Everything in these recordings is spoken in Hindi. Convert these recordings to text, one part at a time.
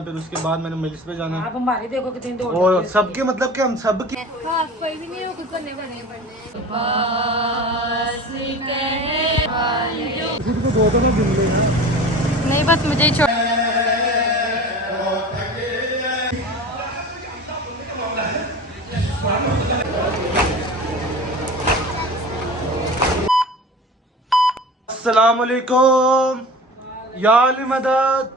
फिर उसके बाद मैंने मजलिस पे जाना। आप हमारे देखो कितनी दौड़ और सबके मतलब कि हम सबकी कोई भी नहीं हो कुछ करने बने नहीं बस मुझे ही छोड़। अस्सलामुअलैकुम या अली मदद।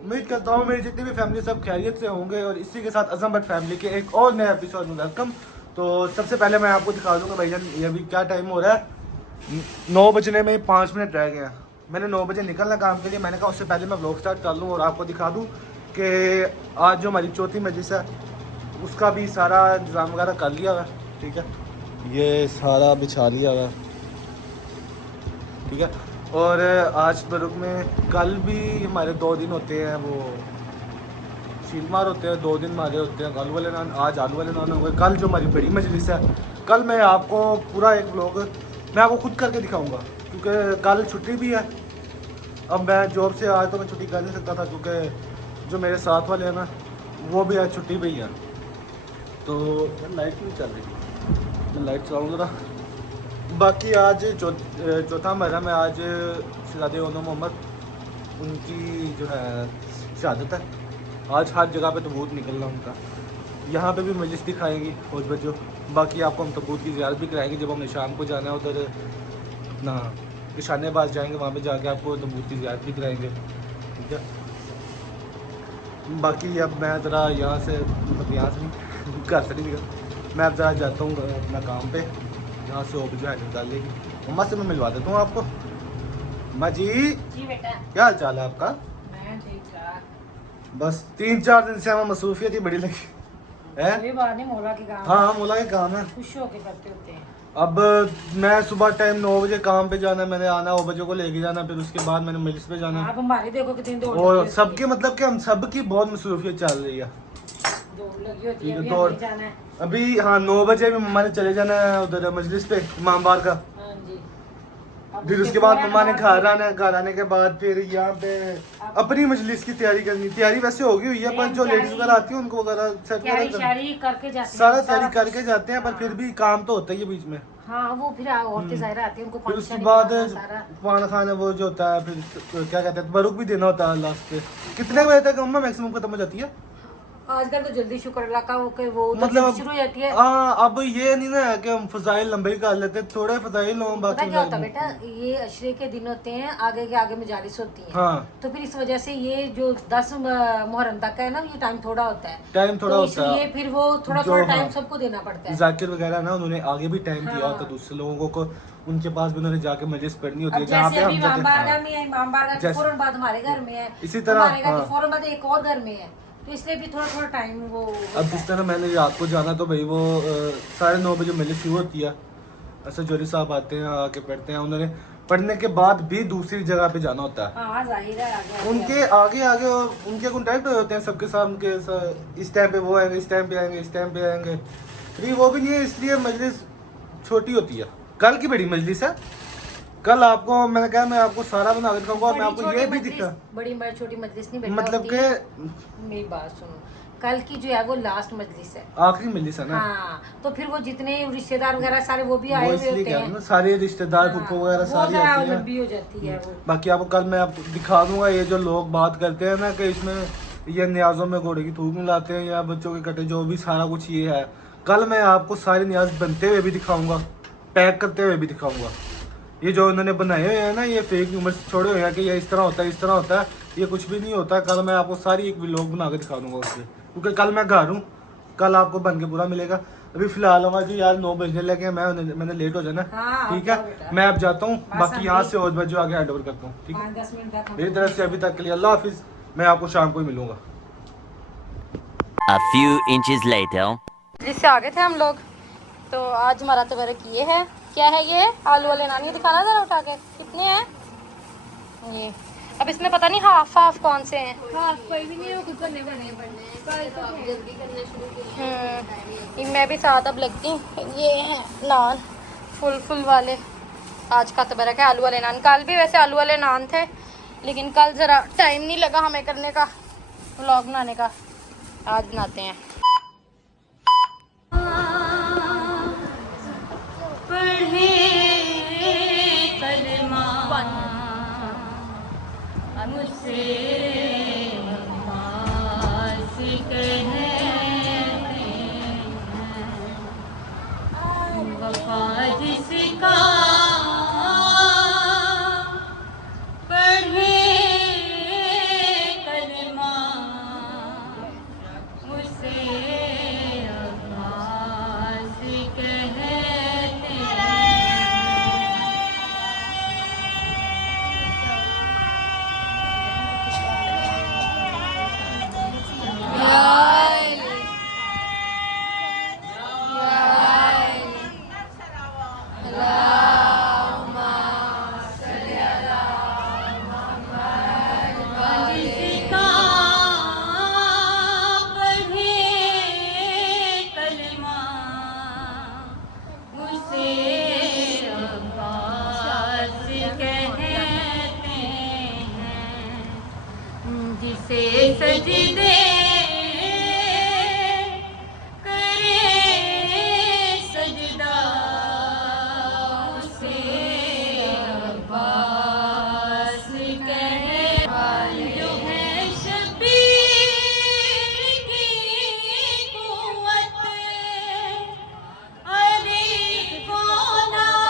उम्मीद करता हूँ मेरी जितनी भी फैमिली सब खैरियत से होंगे और इसी के साथ अज़म भट्ट फैमिली के एक और नए एपिसोड में वेलकम। तो सबसे पहले मैं आपको दिखा दूंगा भाईजान ये अभी क्या टाइम हो रहा है। 9 बजने में 5 मिनट रह गए हैं। मैंने 9 बजे निकलना काम के लिए। मैंने कहा उससे पहले मैं व्लॉग स्टार्ट कर लूँ और आपको दिखा दूँ कि आज जो हमारी चौथी मजलिस है उसका भी सारा इंतज़ाम वगैरह कर लिया हुआ है। ठीक है, ये सारा बिछा लिया हुआ है। ठीक है, और आज बरुक में कल भी हमारे 2 दिन होते हैं, वो शीलमार होते हैं, 2 दिन हमारे होते हैं आलू वाले नान। आज आलू वाले नान हो गए। कल जो हमारी बड़ी मजलिस है कल मैं आपको पूरा एक व्लॉग मैं आपको खुद करके दिखाऊंगा क्योंकि कल छुट्टी भी है। अब मैं जॉब से आज तो मैं छुट्टी कर नहीं सकता था क्योंकि जो मेरे साथ वाले हैं ना वो भी आज छुट्टी पे ही है। तो लाइट नहीं चल रही, मैं लाइट चलाऊँगा जरा। बाकी आज चौथा मुहर्रम है। आज शहज़ादे ओनो मोहम्मद उनकी जो है शहादत है। आज हर जगह पे तबूत निकल रहा उनका। यहाँ पे भी मजलिस दिखाएंगी फौज बजो। बाकी आपको हम तबूत की ज़ियारत भी कराएंगे जब हमने शाम को जाना है उधर अपना निशानेबाज जाएंगे, वहाँ पे जाके आपको तबूत की ज़ियारत भी कराएंगे। ठीक है, बाकी अब मैं ज़रा यहाँ से यहाँ से घर से नहीं निकल, मैं अब ज़रा जाता हूँ अपना काम पे। यहाँ से वो जो है निकाल लेगी मम्मा से। मैं मिलवा देता हूँ आपको। अम्मा जी बेटा, क्या हाल चाल है आपका? मैं ठीक ठाक। बस 3-4 दिन से हमें मसरूफियत ही बड़ी लगी है। कोई बात नहीं, मौला के काम हाँ मोला के काम है। खुश होके करते होते हैं। अब मैं सुबह टाइम 9 बजे काम पे जाना, मैंने आना 9 बजे को लेके जाना, फिर उसके बाद मैंने मजलिस पे जाना। आप हमारे देखो कितनी दौड़ और सबके मतलब कि हम सबकी बहुत मसरूफियत चल रही है। दौड़ लगी होती है। ठीक है, अभी दौड़ हमें जाना है। अभी हाँ 9 बजे भी मम्मा ने चले जाना है उधर मजलिस पे इमाम बार का। हाँ जी। अब फिर उसके बाद मम्मा ने घर आने के बाद फिर यहाँ पे अपनी मजलिस की तैयारी करनी। तैयारी वैसे होगी हुई है पर जो लेडीज वगैरह आती है उनको वगैरह सेट करके जाते हैं, सारा तैयारी करके जाते हैं, पर फिर भी काम तो होता ही है बीच में। हाँ वो फिर औरतें ज़ाहिर आती हैं, उनको फिर उसके बाद पान खाना वो जो होता है, फिर क्या कहते हैं बरुक भी देना होता है लास्ट पे। कितने बजे तक मम्मा मैक्सिमम खत्म हो जाती है? आजकल तो जल्दी शुक्र अल्लाह का वो मतलब शुरू हो जाती है। हाँ, अब ये नहीं ना कि हम फजाइल लंबे ही कर लेते, थोड़े फजाइल हों पता बाकी क्या होता है बेटा, ये अशरे के दिन होते हैं, आगे के आगे मजालिस होती हैं। हाँ, तो फिर इस वजह से ये जो 10 मुहर्रम तक है ना, ये टाइम थोड़ा होता है। टाइम थोड़ा तो होता है। इसलिए फिर वो थोड़ा टाइम सबको देना पड़ता है। जाकिर वगैरह ना उन्होंने आगे भी टाइम दिया होता दूसरे लोगों को, उनके पास भी उन्होंने जाके मजलिस पढ़नी होती है जहाँ पे हम इमाम बारगाह में है, इमाम बारगाह के फौरन बाद हमारे घर में है, इसी तरह हमारे घर के फौरन बाद एक और घर में है, तो इसलिए भी थोड़ा टाइम वो अब जिस तरह मैंने रात को जाना तो भाई वो 9:30 बजे मजलिस शुरू होती है। ऐसे जोरी साहब आते हैं, आके पढ़ते हैं। उन्होंने पढ़ने के बाद भी दूसरी जगह पे जाना होता है। हाँ जाहिर है उनके आगे उनके कॉन्टैक्ट होते हैं सबके साथ। उनके इस टाइम पे वो आएंगे, इस टाइम पे आएंगे, इस टाइम पे आएंगे। फिर वो भी नहीं है, इसलिए मजलिस छोटी होती है। कल की बड़ी मजलिस है। कल आपको मैंने कहा मैं आपको सारा बना के दिखाऊंगा और मैं आपको ये भी दिखा बड़ी छोटी मजलिस नहीं बेटा मतलब के मेरी बात सुनो, कल की जो है वो लास्ट मजलिस है, आखिरी मजलिस है ना। हाँ, तो फिर वो जितने रिश्तेदार वगैरह सारे वो भी आए हुए होते हैं, सारे रिश्तेदार फूफो वगैरह सारी आती हैं। लंबी हो जाती है वो। बाकी आपको कल मैं आपको दिखा दूंगा ये जो लोग बात करते हैं ना कि इसमें ये न्याजों में घोड़े की थूक मिलाते हैं या बच्चों के कटे, जो भी सारा कुछ ये है, कल मैं आपको सारे न्याज बनते हुए भी दिखाऊंगा, पैक करते हुए भी दिखाऊंगा। ये जो इन्होंने बनाए हुए हैं ना, ये फेक न्यूज़ छोड़े हुए हैं कि ये इस तरह होता है, इस तरह होता है, ये कुछ भी नहीं होता। कल मैं आपको सारी एक व्लॉग बना के दिखा दूंगा उससे, क्योंकि कल मैं घर हूँ, कल आपको बन के पूरा मिलेगा। अभी फिलहाल हमारे यार 9 बजने लगे, मैंने लेट हो जाना। ठीक है, मैं अब जाता हूँ। बाकी यहाँ से और बजे आगे हैंड ओवर करता हूँ। ठीक है, मेरी तरफ से अभी तक के लिए अल्लाह हाफिज़। मैं आपको शाम को ही मिलूंगा। A few inches later. जिससे आगे थे हम लोग, तो आज हमारा तबरक ये है। क्या है ये? आलू वाले नान। ये दिखाना जरा उठा के, कितने हैं ये? अब इसमें पता नहीं हाफ कौन से हैं। कोई भी नहीं, कुछ करने बने मैं भी साथ अब लगती हूँ। ये हैं नान फुल वाले। आज का तबरक है आलू वाले नान। कल भी वैसे आलू वाले नान थे, लेकिन कल ज़रा टाइम नहीं लगा हमें करने का, व्लॉग बनाने का, आज बनाते हैं। पढ़े कलमा मुझसे वफा जिसका पढ़े कलमा उसे अब्बास कहते जिसका पढ़े कलमा उसे अब्बास कहते हैं, जिसे सजदे करे सजदा उसे अब्बास कहते हैं। जो है शबीर की कुव्वत अली को नाज़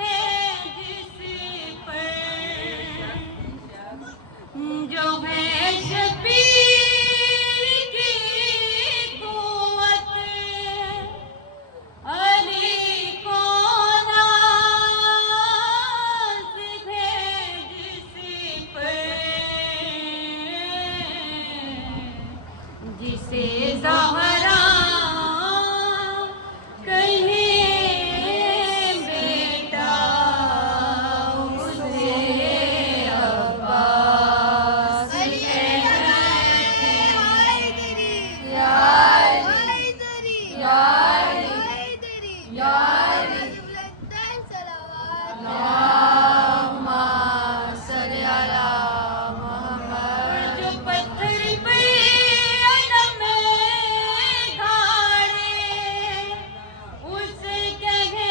है जिस पर, जो है शबीर की कुव्वत अली को नाज़ है जिस पर, जिसे ज़हरा कहे बेटा उसे अब्बास जो पत्थर पे अलम गाड़े उसे कहते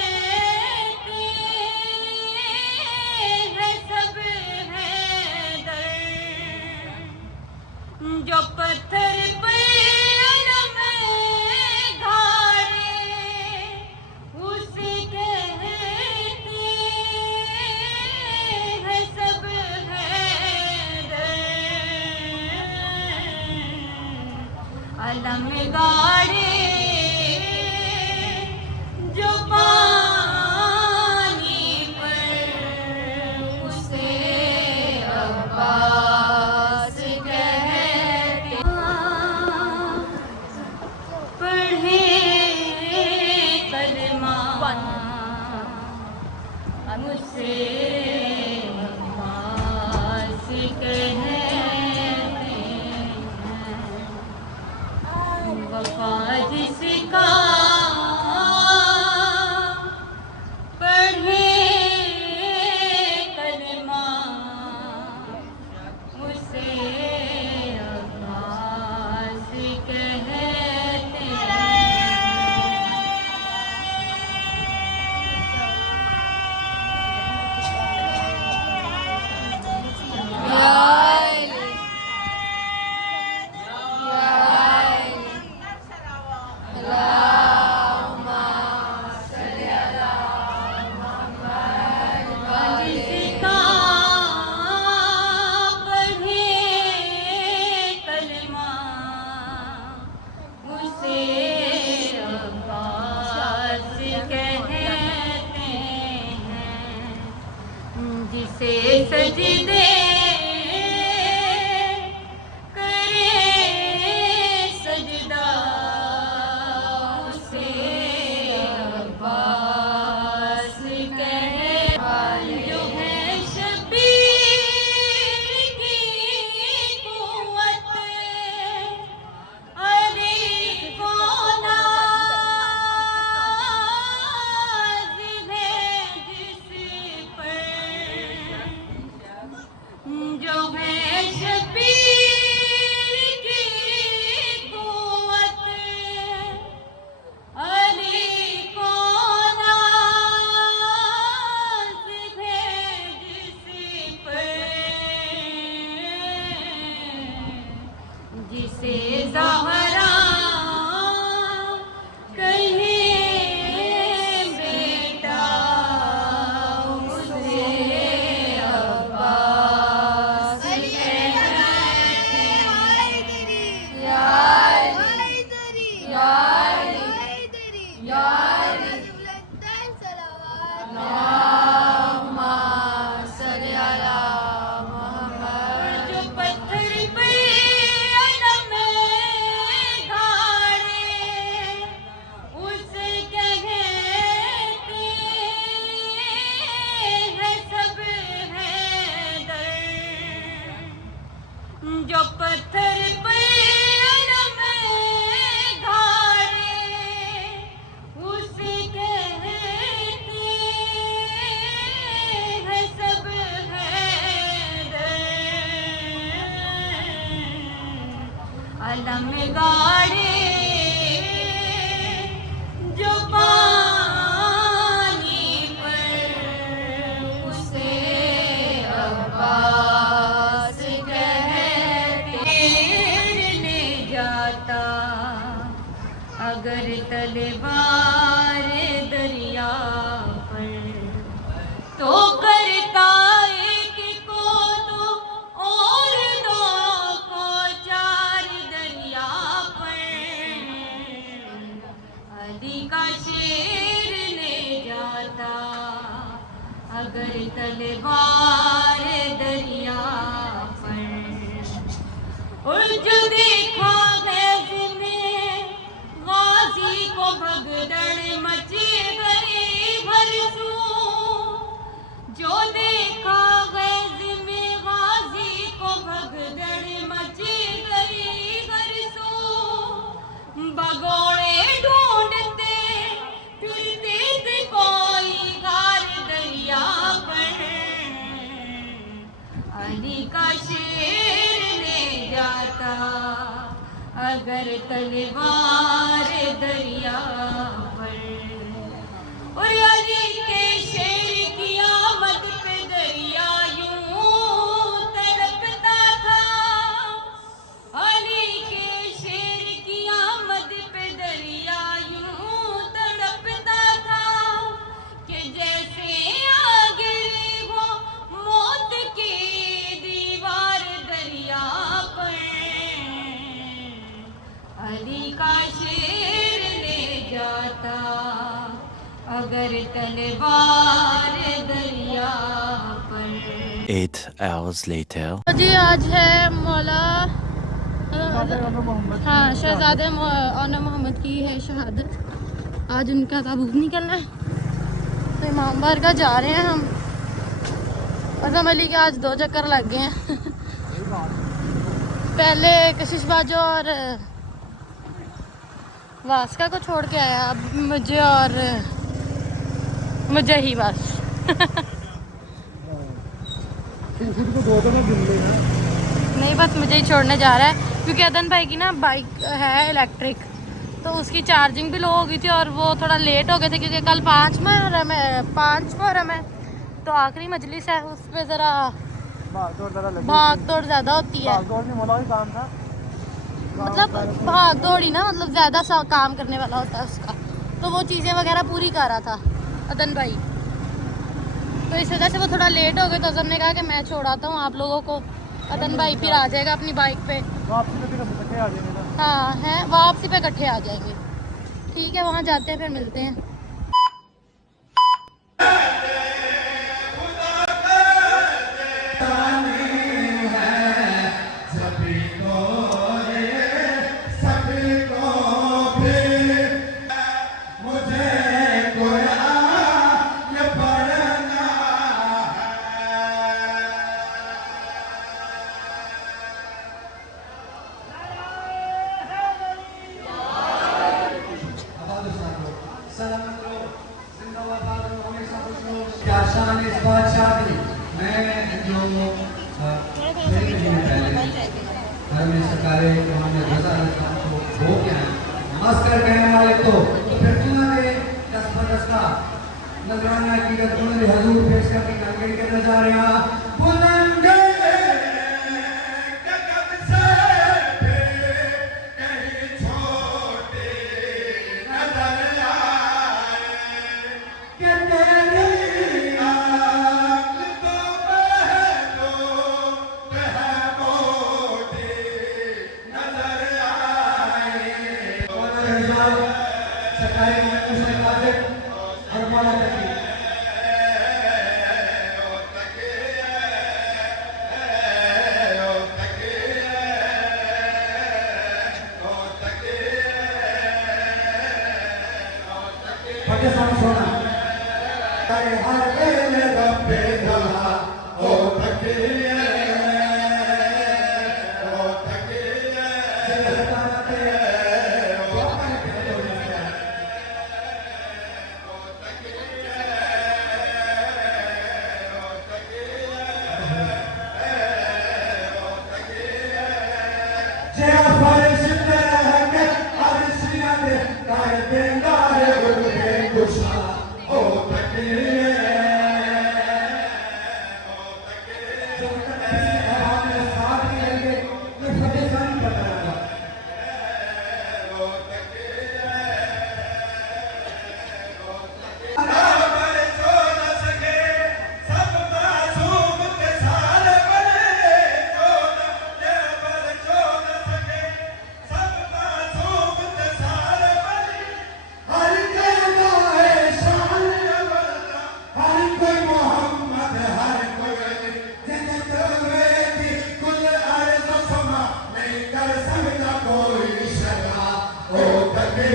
हैं सब हैदर, जो पत्थर पे अलम गाड़े उसे कहते हैं सब हैदर, अलम गाड़े जो पानी पर उसे अब्बास कहते हैं। पढ़े कलमा मुझसे अब्बास कहते हैं, वफा जिसका पढ़े कलमा उसे अब्बास कहते हैं। जो पत्थर पे अलम गाड़े उसे कहते हैं सब हैदर। अलम गाड़े जो पानी पर उसे अब्बास कहते। ले जाता अगर तलवार दरिया पर तो करता एक को दो और दो को चार दरिया पर। अली का शेर ले जाता अगर तलवार दरिया पर। और जो देखा गैस में गाजी को भगदड़ मची गई भरसू। जो देखा गैस में गाजी को भगदड़ मची गई भरसू। भगोड़े ढूंढते फिरते थे कोई गार दरिया पर। अली का शेर ले जाता अगर तलवार दरिया पर। और अली के शेर की आमद पे दरिया यूं तड़पता था। अली के शेर की आमद पे दरिया यूं तड़पता था कि जैसे आ गिरी वो मौत की दीवार दरिया पर। अली का शेर ले जाता अगर तलवार दरिया पर। 8 hours later. तो जी आज है मौला हाँ शहजादे आना मोहम्मद की है शहादत। आज उनका ताबूत निकलना है तो इमाम बारगाह जा रहे हैं हम। अज़म अली के आज 2 चक्कर लग गए हैं। पहले कशिश बाजो और वास्का को छोड़ के आया, अब मुझे और मुझे ही बस। नहीं बस मुझे ही छोड़ने जा रहा है क्योंकि अदन भाई की ना बाइक है इलेक्ट्रिक तो उसकी चार्जिंग भी लो हो गई थी और वो थोड़ा लेट हो गए थे क्योंकि कल 5 मुहर्रम है तो आखिरी मजलिस है। उस पर ज़रा भाग दौड़ ज़्यादा होती है। मतलब भाग दौड़ ही ना मतलब ज़्यादा सा काम करने वाला होता है उसका। तो वो चीज़ें वगैरह पूरी कर रहा था अदन भाई तो इस वजह से वो थोड़ा लेट हो गए। तो अज़म ने कहा कि मैं छोड़ाता हूँ आप लोगों को। अदन भाई फिर आ जाएगा अपनी बाइक पे। हाँ है वापसी पे इकट्ठे आ जाएंगे। ठीक है वहाँ जाते हैं फिर मिलते हैं। नजराना की हजूर पेश करके गंगे के नजारिया बुलंद गगन से कहीं छोटे नजर आए कि तेरी आँख तो मोटे नजर आए। सरकारी कर सकता कोई शगा ओ तके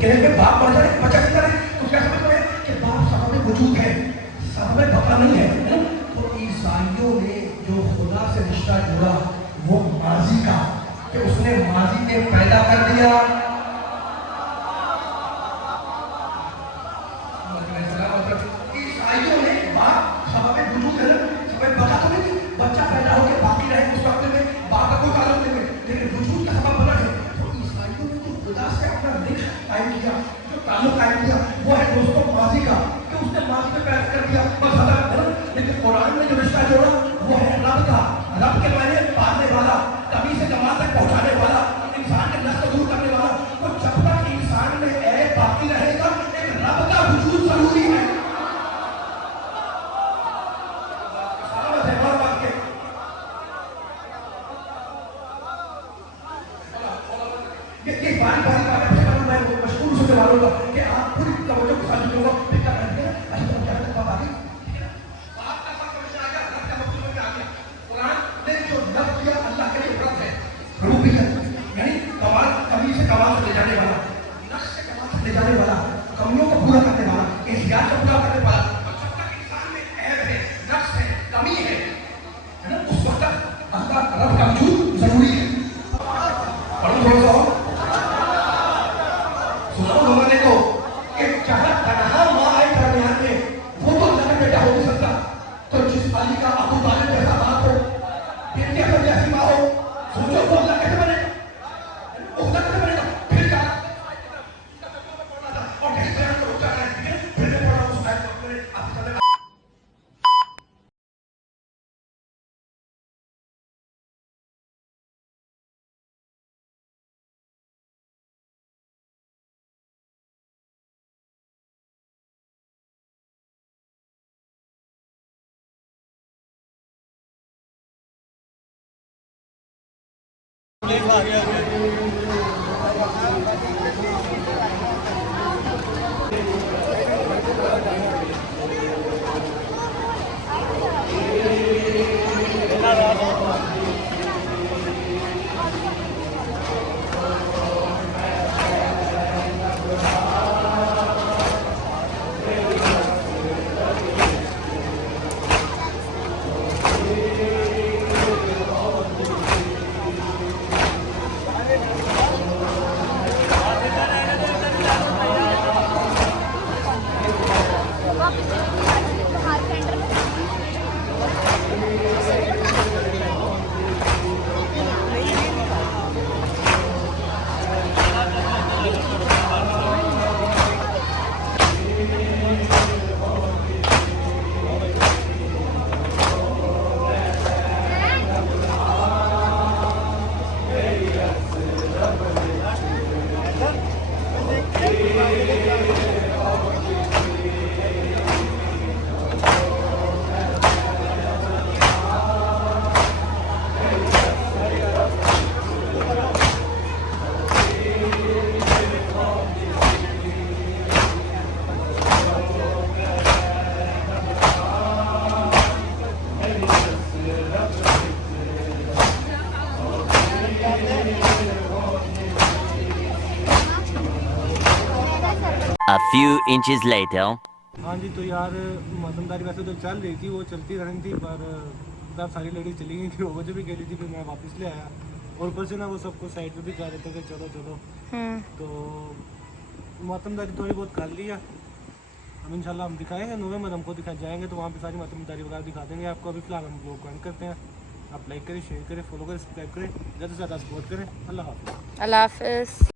कहने पे बाप मर जाए बचा नहीं करे तो क्या समझ रहे कि बाप सब में वजूद है, सब में बकरा नहीं है। तो ईसाइयों ने जो खुदा से रिश्ता जोड़ा वो माजी का, कि उसने माजी के पैदा कर दिया। ईसाइयों ने बाप सब में वजूद है, सब में बकरा तो नहीं, बच्चा पैदा होकर बाकी रहे उस वक्त में बाप का कोई ताल्लुक नहीं है, लेकिन वजूद का सबब बना है। तो ईसाइयों ने जो खुदा से अपना रिश्ता कायम किया, जो ताल्लुक कायम किया, वो है दोस्तों माजी का, कि उसने माजी में पैदा कर दिया बस हटा। लेकिन कुरान में जो रिश्ता जोड़ा वो है रब का। रब के मायने पालने वाला, कभी से जमात तक पहुंचाने वाला, इंसान के नस्ल दूर करने वाला। तो जब तक इंसान में ऐब बाकी रहेगा एक रब का वजूद जरूरी है। ये बारी बारी मैं मशहूर से मालूंगा कि आप पूरी तवज्जो के साथ सुनोगे, फिक्र करेंगे। अच्छा तो क्या बात आ गई, बात का समझ आ गया, रब का मकसद में आ गया। कुरान ने जो लफ्ज़ दिया अल्लाह के लिए रब है, रुबूबियत, यानी कमाल, कमी से कमाल से ले जाने वाला, नक्श से कमाल से ले जाने वाला, कमियों को पूरा करने वाला, एहतियात को पूरा करने वाला। और जब तक इंसान में ऐब है, नक्श है, कमी है ना, उस वक्त अल्लाह रब का वजूद जरूरी है। पढ़ो थोड़ा सा उन्होंने तो एक जहां तनहा माँ है दरमियान में, वो तो अल्लाह का बेटा हो नहीं सकता। तो जिस अली का अबू तालिब जैसा बाप हो, बेटी अकबर जैसी माँ हो, सोचो वो अल्लाह कैसे बनेगा, अल्लाह कैसे बनेगा। फिर क्या और कैसे बयान करो क्या है, फिर पढ़ा उस आयत को अपने आप चले। आ गया A few inches later. हाँ जी, तो यार मौसमदारी वैसे तो चल रही थी, वो चलती रहनी थी, पर तब सारी लेडीज चली गई थी, वो मुझे भी कह रही थी, फिर मैं वापस ले आया। और ऊपर से ना वो सबको साइड पे भी कह रहे थे कि चलो चलो, तो मौसमदारी थोड़ी बहुत कर ली है। हम इंशाल्लाह हम दिखाएंगे नवंबर, हमको दिखा जाएंगे तो वहाँ पे सारी मौसमदारी वगैरह दिखा देंगे आपको। अभी फिलहाल हम लोग काम करते हैं। आप लाइक करें, शेयर करें, फॉलो करें, सब्सक्राइब करें, ज़्यादा से ज़्यादा सपोर्ट करें। अल्लाह हाफ़िज़। अल्लाह हाफिज़।